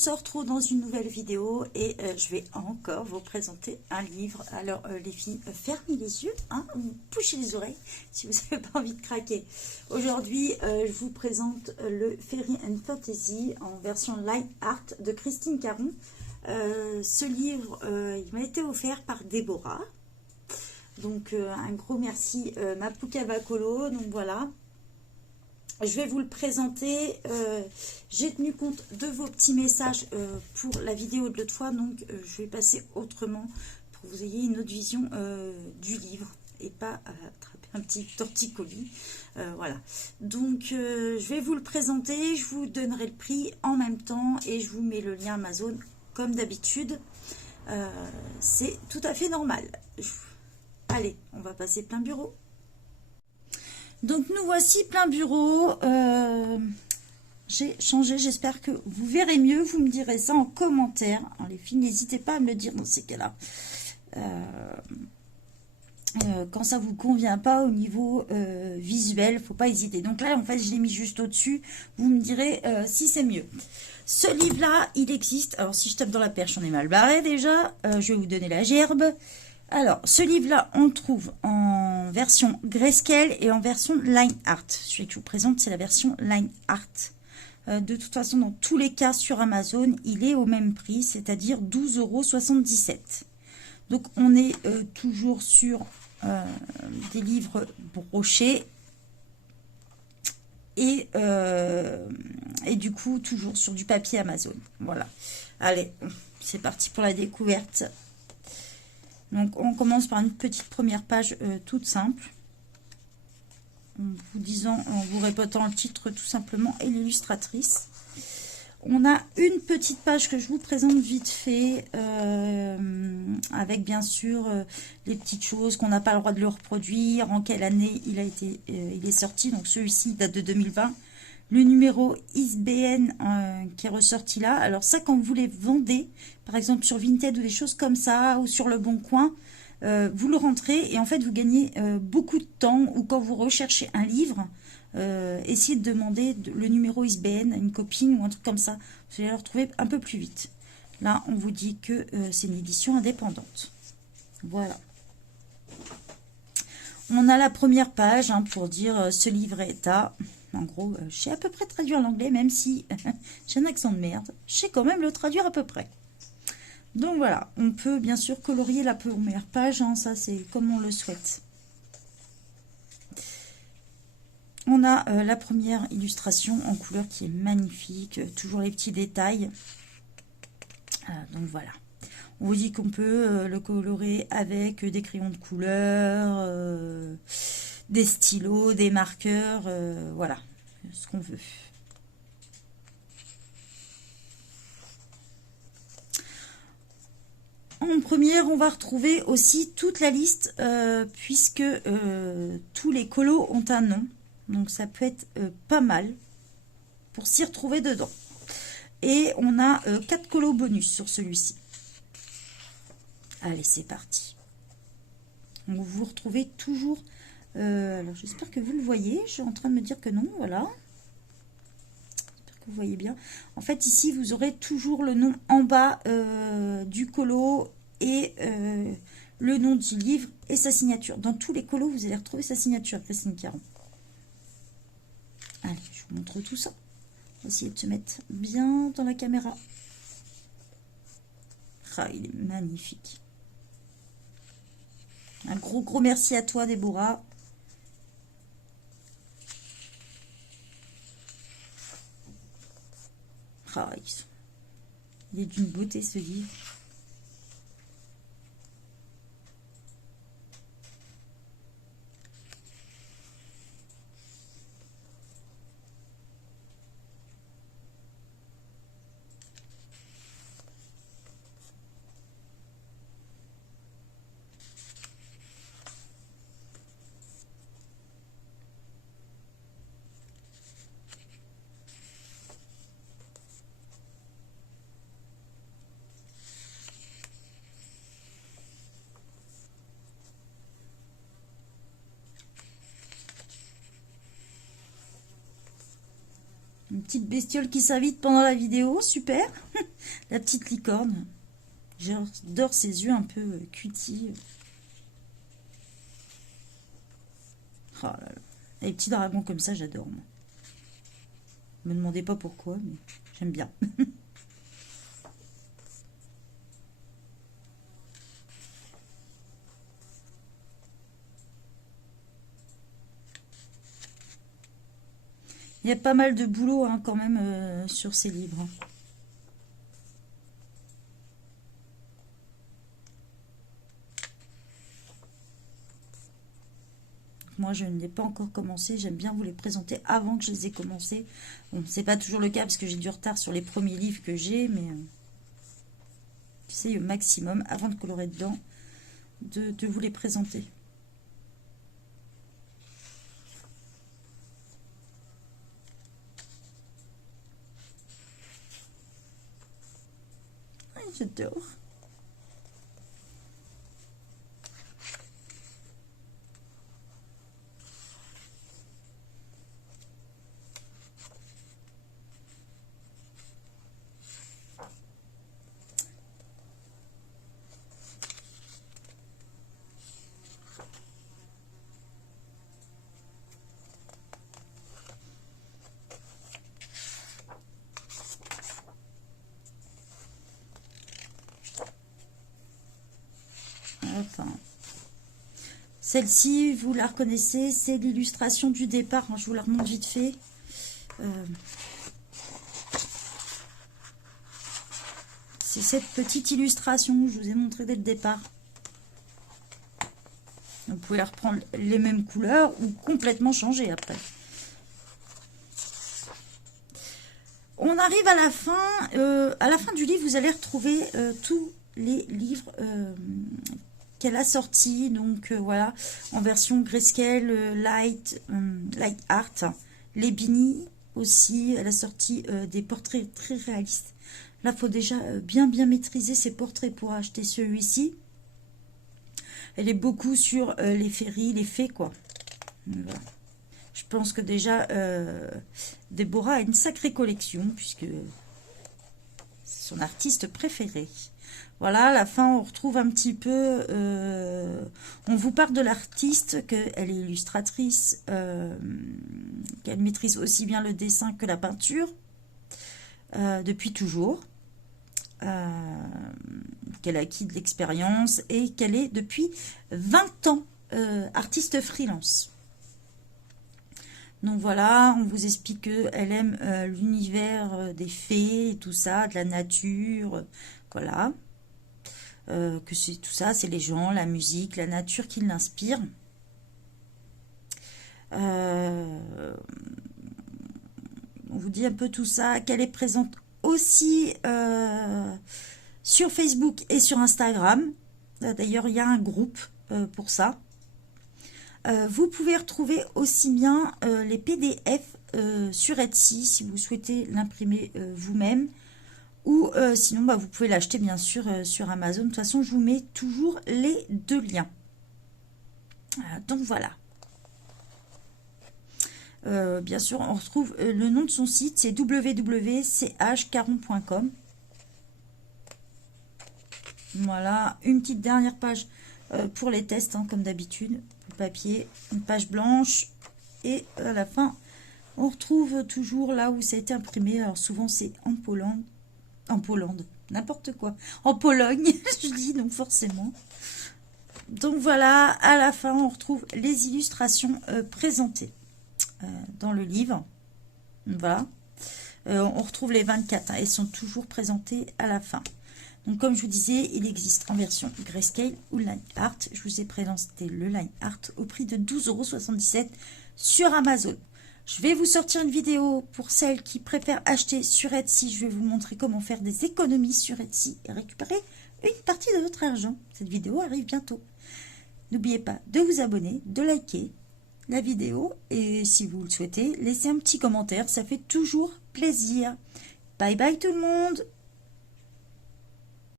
se retrouve dans une nouvelle vidéo et je vais encore vous présenter un livre. Alors les filles, fermez les yeux, hein, bouchez les oreilles si vous n'avez pas envie de craquer. Aujourd'hui, je vous présente le Fairy and Fantasy en version Light Art de Christine Caron. Ce livre, il m'a été offert par Déborah. Donc un gros merci Mapuka Bakolo. Donc voilà. Je vais vous le présenter. J'ai tenu compte de vos petits messages pour la vidéo de l'autre fois. Donc, je vais passer autrement pour que vous ayez une autre vision du livre et pas attraper un petit torticolis. Voilà. Donc, je vais vous le présenter. Je vous donnerai le prix en même temps et je vous mets le lien Amazon comme d'habitude. C'est tout à fait normal. Allez, on va passer plein bureau. Donc nous voici plein bureau, j'ai changé, j'espère que vous verrez mieux, vous me direz ça en commentaire. Alors, les filles, n'hésitez pas à me le dire dans ces cas-là, quand ça vous convient pas au niveau visuel, faut pas hésiter. Donc là en fait je l'ai mis juste au-dessus, vous me direz si c'est mieux. Ce livre-là, il existe, alors si je tape dans la perche, on est mal barré déjà, je vais vous donner la gerbe. Alors, ce livre-là, on le trouve en version grayscale et en version line art. Celui que je vous présente, c'est la version line art. De toute façon, dans tous les cas, sur Amazon, il est au même prix, c'est-à-dire 12,77 €. Donc, on est toujours sur des livres brochés. Et du coup, toujours sur du papier Amazon. Voilà. Allez, c'est parti pour la découverte. Donc, on commence par une petite première page toute simple. En vous répétant le titre tout simplement et l'illustratrice. On a une petite page que je vous présente vite fait. Avec bien sûr les petites choses qu'on n'a pas le droit de le reproduire. En quelle année il est sorti. Donc, celui-ci date de 2020. Le numéro ISBN qui est ressorti là. Alors ça, quand vous les vendez, par exemple sur Vinted ou des choses comme ça, ou sur Le Bon Coin, vous le rentrez et en fait vous gagnez beaucoup de temps. Ou quand vous recherchez un livre, essayez de demander le numéro ISBN à une copine ou un truc comme ça. Vous allez le retrouver un peu plus vite. Là, on vous dit que c'est une édition indépendante. Voilà. On a la première page hein, pour dire ce livre est à... En gros, je sais à peu près traduire l'anglais, même si j'ai un accent de merde. Je sais quand même le traduire à peu près. Donc voilà, on peut bien sûr colorier la première page. Hein, ça, c'est comme on le souhaite. On a la première illustration en couleur qui est magnifique. Toujours les petits détails. Donc voilà. On vous dit qu'on peut le colorer avec des crayons de couleur... des stylos, des marqueurs, voilà, ce qu'on veut. En première, on va retrouver aussi toute la liste, puisque tous les colos ont un nom. Donc, ça peut être pas mal pour s'y retrouver dedans. Et on a 4 colos bonus sur celui-ci. Allez, c'est parti. Donc, vous retrouvez toujours... alors j'espère que vous le voyez, je suis en train de me dire que non, voilà. J'espère que vous voyez bien. En fait ici vous aurez toujours le nom en bas du colo et le nom du livre et sa signature. Dans tous les colos vous allez retrouver sa signature, Christine Caron. Allez, je vous montre tout ça. On va essayer de se mettre bien dans la caméra. Ah, il est magnifique. Un gros merci à toi Déborah. Ah, il est d'une beauté ce livre. Une petite bestiole qui s'invite pendant la vidéo, super. La petite licorne. J'adore ses yeux un peu cutie. Oh là là. Les petits dragons comme ça, j'adore. Me demandez pas pourquoi, mais j'aime bien. Il y a pas mal de boulot hein, quand même sur ces livres. Moi, je ne l'ai pas encore commencé. J'aime bien vous les présenter avant que je les ai commencés. Bon, c'est pas toujours le cas parce que j'ai du retard sur les premiers livres que j'ai, mais j'essaye au maximum avant de colorer dedans de vous les présenter. J'adore. Enfin, celle-ci, vous la reconnaissez, c'est l'illustration du départ. Je vous la remonte vite fait. C'est cette petite illustration que je vous ai montré dès le départ. Vous pouvez reprendre les mêmes couleurs ou complètement changer après. On arrive à la fin du livre, vous allez retrouver tous les livres qu'elle a sortis. Donc voilà, en version grayscale, light art. Les Bini aussi, elle a sorti des portraits très réalistes. Là, il faut déjà bien maîtriser ces portraits pour acheter celui-ci. Elle est beaucoup sur les féeries, les fées, quoi. Voilà. Je pense que déjà, Déborah a une sacrée collection, puisque c'est son artiste préféré. Voilà, à la fin, on retrouve un petit peu... on vous parle de l'artiste, qu'elle est illustratrice, qu'elle maîtrise aussi bien le dessin que la peinture, depuis toujours. Qu'elle a acquis de l'expérience et qu'elle est depuis 20 ans artiste freelance. Donc voilà, on vous explique qu'elle aime l'univers des fées et tout ça, de la nature, voilà. Que c'est tout ça, c'est les gens, la musique, la nature qui l'inspire. On vous dit un peu tout ça, qu'elle est présente aussi sur Facebook et sur Instagram. D'ailleurs, il y a un groupe pour ça. Vous pouvez retrouver aussi bien les PDF sur Etsy si vous souhaitez l'imprimer vous-même. Ou sinon, vous pouvez l'acheter bien sûr sur Amazon. De toute façon, je vous mets toujours les deux liens. Donc voilà. Bien sûr, on retrouve le nom de son site, c'est www.chcaron.com. Voilà, une petite dernière page pour les tests, hein, comme d'habitude. Le papier, une page blanche. Et à la fin, on retrouve toujours là où ça a été imprimé. Alors souvent, c'est en Pologne, n'importe quoi. En Pologne, je dis, donc forcément. Donc voilà, à la fin, on retrouve les illustrations présentées dans le livre. Voilà. On retrouve les 24. Hein, elles sont toujours présentées à la fin. Donc, comme je vous disais, il existe en version grayscale ou line art. Je vous ai présenté le line art au prix de 12,77 € sur Amazon. Je vais vous sortir une vidéo pour celles qui préfèrent acheter sur Etsy. Je vais vous montrer comment faire des économies sur Etsy et récupérer une partie de votre argent. Cette vidéo arrive bientôt. N'oubliez pas de vous abonner, de liker la vidéo et si vous le souhaitez, laissez un petit commentaire. Ça fait toujours plaisir. Bye bye tout le monde!